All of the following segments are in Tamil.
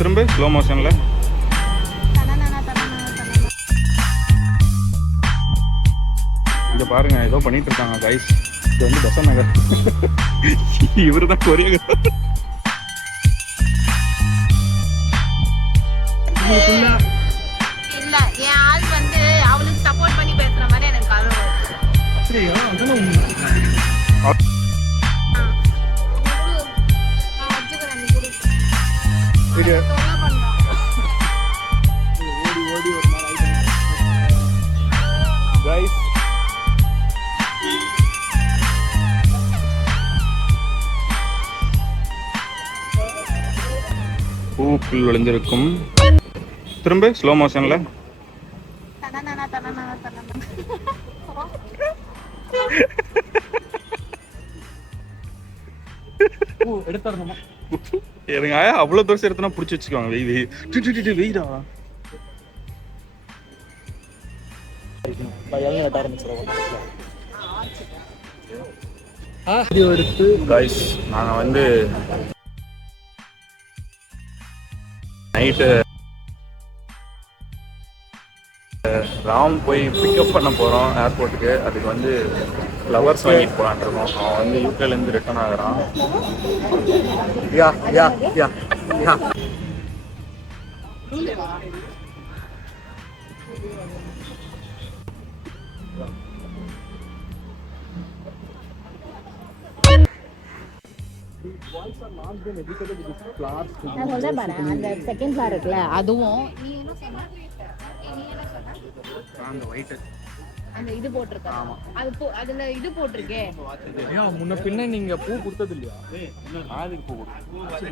திரும்ப ஸ்லோ மோஷன்ல. இங்க பாருங்க ஏதோ பண்ணிட்டு இருக்காங்க கைஸ். இது வந்து பெசன் நகர். இவரு தான் கொரியோகிராஃபர். இல்ல என் ஆள் வந்து அவளுக்கு சப்போர்ட் பண்ணி பேசுற மாதிரி எனக்கு கலவு. அப்படியே அதெல்லாம் ஓடி ஒரு நாள் கைஸ் பூக்குள் விளைஞ்சிருக்கும். திரும்ப ஸ்லோ மோஷன்ல. எடுத்துறணுமா? இருங்க அவ்வளவு தூரம் எடுத்தனா புடிச்சு வச்சுக்குவாங்க. வெயிடா கைஸ் நாங்க வந்து நைட்டு ராம் போய் பிக்கப் பண்ண போகிறோம் ஏர்போர்ட்டுக்கு. அதுக்கு வந்து ஃப்ளவர்ஸ் வாங்கிட்டு போகலான் இருக்கோம். அவன் வந்து யூகேலேருந்து ரிட்டர்ன் ஆகிறான். யா யா யா யா நான் சொல்றேன் பாரு, அந்த செகண்ட் ஃப்ளோர் இருக்குல்ல அதுவும் அந்த இது போட்டிருக்காங்க. அது அதுல இது போட்டிருக்கே. ஏன் முன்ன பின்ன நீங்க பூ கொடுத்தது இல்லையா?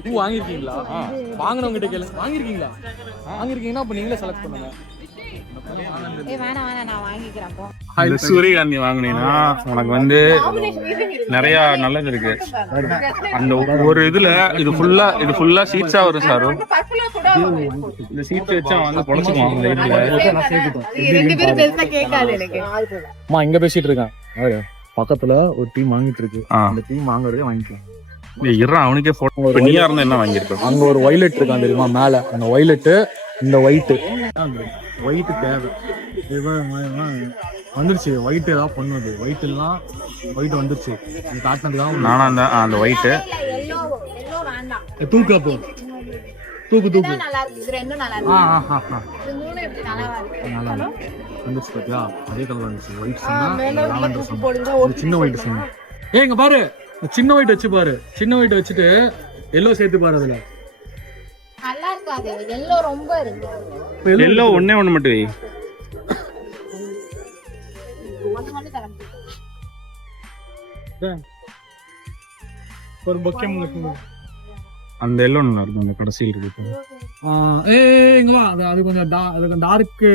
பூ வாங்கிருக்கீங்களா? வாங்கினவங்க கேளு. வாங்கிருக்கீங்களா? வாங்கிருக்கீங்கன்னா அப்ப நீங்களே செலக்ட் பண்ணுங்க. வேணாம் நான் வாங்கிக்கிறேன். சூரியகாந்தி வாங்கினீங்கன்னா உனக்கு வந்து நிறைய நல்லது இருக்கு. அந்த ஒரு இதுல இது ஃபுல்லா சீட்ஸா வரும் சார். இந்த சீட்ஸ் வச்சா வந்து பொழைச்சுக்குவான். இங்க பேசிட்டு இருக்கான். பக்கத்துல ஒரு டீம் வாங்கிட்டு இருக்கு. அந்த டீம் வாங்குறதே வாங்கிக்கலாம். அவனுக்கே போட்டோ நீயா இருந்தா என்ன வாங்கியிருக்கோம். அங்க ஒரு வயலட் இருக்கான் தெரியுமா? மேல அந்த வயலட்டு இந்த ஒயிட்டு தேவை வந்துருச்சு. ஒயிட் ஏதாவது பண்ணுது. ஒயிட் எல்லாம் ஒயிட் வந்துருச்சு. காட்டினதுக்காக நானா அந்த ஒயிட்டு தூக்கு. அப்போ தூக்கு வந்துருச்சு பாத்தியா? அதே கலர் வந்துச்சு. ஒயிட் சின்ன ஒயிட் சொன்னா இங்க பாரு. சின்ன ஒயிட் வச்சு பாரு. சின்ன ஒயிட் வச்சுட்டு எல்லோ சேர்த்து பாரு. அதுல நல்லா இருக்காது. எல்லோ ரொம்ப இருக்கு. எல்லோ ஒண்ணே மட்டும் வை. ஒரு பக்கே அந்த எல்லோ நல்லா இருக்கும். அந்த கடைசியில் இருக்கு. இங்க வா. அது கொஞ்சம் டார்க்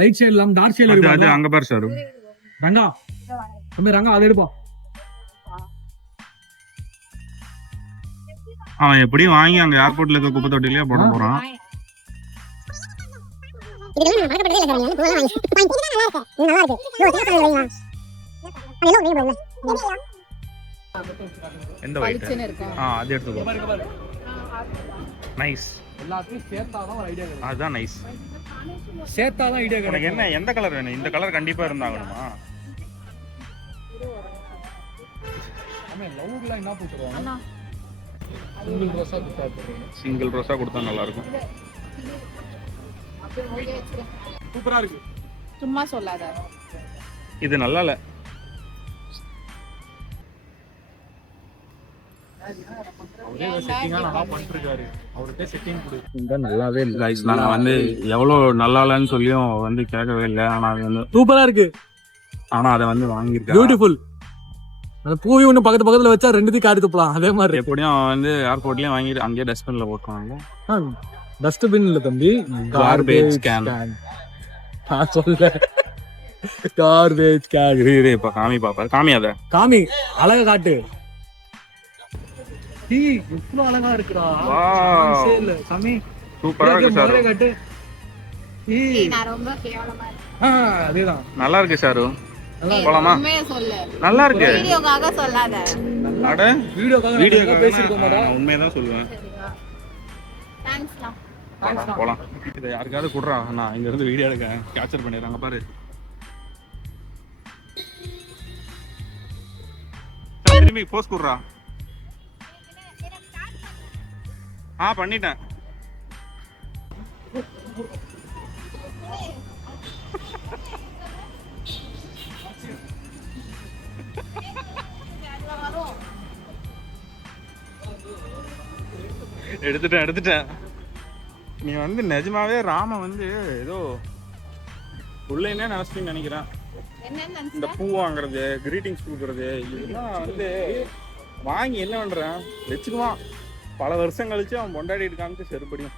லைட் ஷேட் இல்லாம டார்க் ஷேட் இருக்கு. அது அங்க பாரு சார். ரங்கா ரங்கா அதை எடுப்பா. அவன் எப்படியும் வாங்கி அங்க ஏர்போர்ட்ல இருக்க குப்பை தொட்டிலேயே போட போறான். எந்த ஒயிட்? அது எடுத்துக்கோ. நைஸ். எல்லாத்தையும் சேர்த்தாதான் ஒரு ஐடியா கிடைக்கும். அதுதான் நைஸ். சேர்த்தாதான் ஐடியா கிடைக்கும். என்ன எந்த கலர் வேணும்? இந்த கலர் கண்டிப்பா இருந்தாகணுமா? லவ்லாம் என்ன போட்டுருவாங்க? சிங்கிள் ரோஸா கொடுத்தா நல்லா இருக்கும். சூப்பரா இருக்கு. சும்மா சொல்லாத. இது நல்லா இல்ல. நல்லாவே இல்ல. நாங்க வந்து எவ்வளவு நல்லா இல்லன்னு சொல்லியும் வந்து கேட்கவே இல்லை. ஆனா அது வந்து சூப்பரா இருக்கு. ஆனா அதை வந்து வாங்கிருக்கேன். பியூட்டிஃபுல். அந்த பூவி ஒண்ணு பக்கத்துல வச்சா ரெண்டுத்தையும் காடி துப்பலாம். அதே மாதிரி எப்படியும் வந்து ஏர்போர்ட்லயே வாங்கிட்டு அங்கேயே டஸ்ட்பின்ல போட்டுருவாங்க. டஸ்ட்பின் இல்ல தம்பி, கார்பேஜ் கேன். சொல்ல கார்பேஜ் கேன். இரு இப்ப காமி பாப்பா. காமி அத காமி அழகா காட்டு. இவ்வளவு அழகா இருக்குடா. இல்ல காமி சூப்பரா இருக்கு சார். காட்டு. நான் ரொம்ப கேவலமா இருக்கு. அதேதான் நல்லா இருக்கு சாரு. போலாமா? உண்மையா சொல்லு. நல்லா இருக்கு. வீடியோக்காக சொல்லாத. அட வீடியோக்காக பேசிருக்கோம். உண்மையா தான் சொல்லுவேன். தேங்க்ஸ்ண்ணா. போலாம். இதை யாருக்காவது கொடுறா, நான் இங்க இருந்து வீடியோ எடுக்க கேப்சர் பண்ணிடுறாங்க பாரு. திரும்பி போஸ்ட் கொடுறா. பண்ணிட்டேன். எடுத்துட்டேன். நீ வந்து நிஜமாவே ராம வந்து ஏதோ உள்ளேனே நினைச்சிட்டு நினைக்கிறேன். இந்த பூ வாங்குறது, கிரீட்டிங்ஸ் கொடுக்கறது, இதெல்லாம் வந்து வாங்கி என்ன பண்றேன் வச்சுக்குவான். பல வருஷம் கழிச்சு அவன் கொண்டாடிட்டு காமிச்சு செருப்படியும்.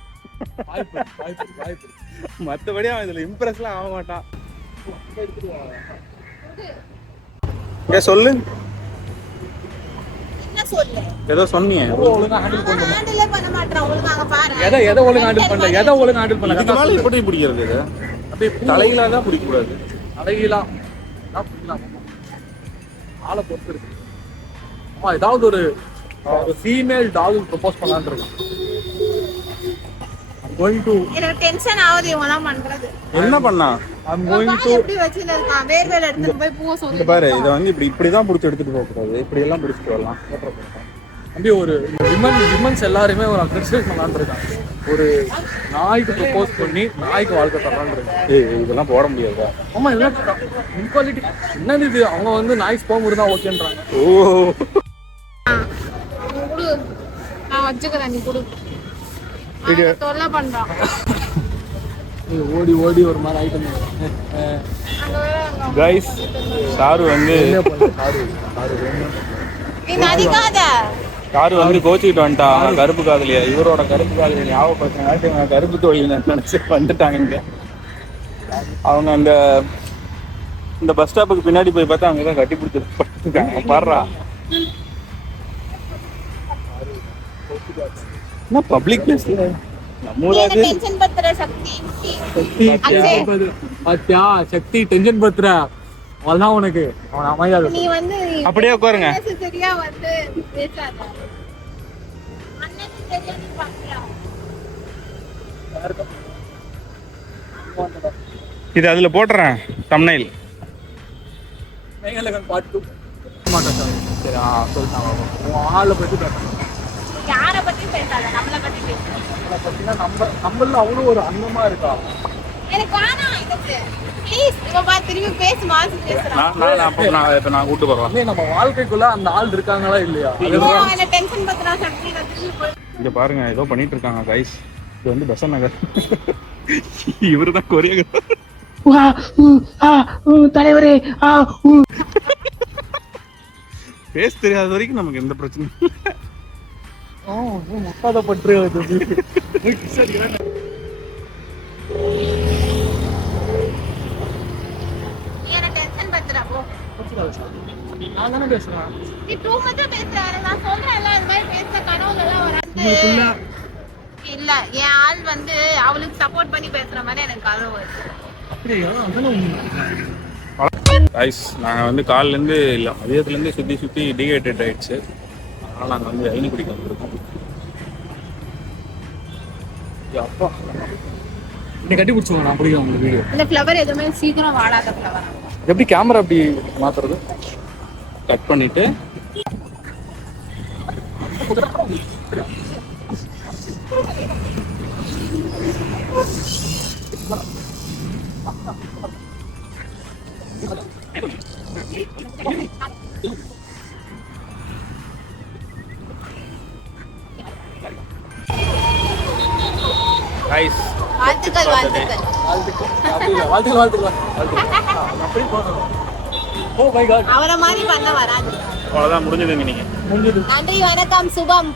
மற்றபடி அவன் இதுல இம்ப்ரெஸ்லாம் ஆக மாட்டான். சொல்லு, ஏதோ சொன்னீங்க. எப்படி பிடிக்கிறது? இது அப்படியே தலையில தான் பிடிக்க கூடாது. தலையிலா ஆளை பொறுத்து இருக்கு. ஏதாவது ஒரு ஃபீமேல் டாக் ப்ரொபோஸ் பண்ணலான்னு இருக்கேன். எனக்கு டென்ஷன் ஆகுது இவங்கலாம் பண்றது. என்ன பண்ணா? I'm going to எப்படி வச்சில இருக்கான் வேர்வேல எடுத்து போய் பூ சொல்லு. பாரு, இத வந்து இப்படி தான் புடிச்சு எடுத்துட்டு போக கூடாது. இப்படி எல்லாம் புடிச்சிட்டு வரலாம். அப்படியே ஒரு விமன்ஸ் எல்லாருமே ஒரு கிறிஸ்டியன் பண்ணலான்னு இருக்காங்க. ஒரு நாய்க்கு ப்ரொபோஸ் பண்ணி நாய்க்கு வாழ்க்கை தரலான்னு இருக்காங்க. இதெல்லாம் போட முடியாதா? ஆமா, இதெல்லாம் இன்குவாலிட்டி. என்னது இது? அவங்க வந்து நாய்ஸ் போகும்போது தான் ஓகேன்றாங்க. குடு, நான் வச்சுக்கிறேன், நீ குடு. தொல்லை பண்றான். ஓடி ஒரு மாதிரி ஆயிட்டு. கைஸ், சாரு வந்து நீ நடிக்காத. சாரு வந்து கோச்சிக்கிட்டு வந்துட்டா. கருப்பு காதலியா, இவரோட கருப்பு காதலியா ஞாபகப்படுத்தினால கருப்பு தொழில் நினைச்சு வந்துட்டாங்க இங்க. அவங்க அந்த இந்த பஸ் ஸ்டாப்புக்கு பின்னாடி போய் பார்த்தா அங்கதான் கட்டி பிடிச்சிருக்காங்க. பாடுறா, என்ன பப்ளிக் பிளேஸ்ல சக்தி டென்ஷன் பத்துற அதான் உனக்கு. நீ வந்து அப்படியே உட்காருங்க. சரியா வந்து பேசாத. அண்ணனுக்கு தெரியாது பாக்குறா. இது அதுல போடுறேன் தம்ப்நெயில். பாட்டு மாட்டேன். சரி, சொல்லிட்டாங்க ஆளை பத்தி பேசுறேன். யாரை பத்தி பேசாத, நம்மளை பத்தி பேசு. நம்மள அவ்வளவு ஒரு அன்னமா இருக்கா. எனக்கு வேணாம் இதுக்கு. ப்ளீஸ் இவ பா திரும்பி பேசு. மாசி பேசுறான். நான் கூட்டு போறேன். நம்ம வாழ்க்கைக்குள்ள அந்த ஆள் இருக்காங்களா இல்லையா? என்ன டென்ஷன் பத்தினா சக்தி திரும்பி போய். இங்க பாருங்க, ஏதோ பண்ணிட்டு இருக்காங்க கைஸ். இது வந்து பெசன்ட் நகர். இவருதான் கொரியோகிராஃபர். தலைவரே பேச தெரியாத வரைக்கும் நமக்கு எந்த பிரச்சனையும் இல்லை. பற்று நான் தானே பேசுறேன். நீ டூ மச் பேசுற. நான் சொல்றேன்ல, இந்த மாதிரி பேச கனவுல எல்லாம் வராது. இல்ல, என் ஆள் வந்து அவளுக்கு சப்போர்ட் பண்ணி பேசுற மாதிரி எனக்கு கனவு வருது. அப்படியா? கைஸ், நாங்கள் வந்து காலிலேருந்து இல்லை மதியத்துலேருந்து சுற்றி டீஹைட்ரேட் ஆகிடுச்சு. அதனால் நாங்கள் வந்து இளநீ குடிக்க வந்துருக்கோம். அப்பா இன்னை கட்டி பிடிச்சோங்க. நான் பிடிக்கும் உங்களுக்கு வீடியோ. இந்த ஃப்ளவர் எதுவுமே சீக்கிரம் வாடாத ஃப்ளவர். எப்படி கேமரா அப்படி மாத்துறது? கட் பண்ணிட்டு கைஸ், வாழ்த்துக்கள். அவரை மாதிரி பண்ண வராது. அவ்வளோதான், முடிஞ்சதுங்க. நீங்கள் நன்றி, வணக்கம், சுபம்.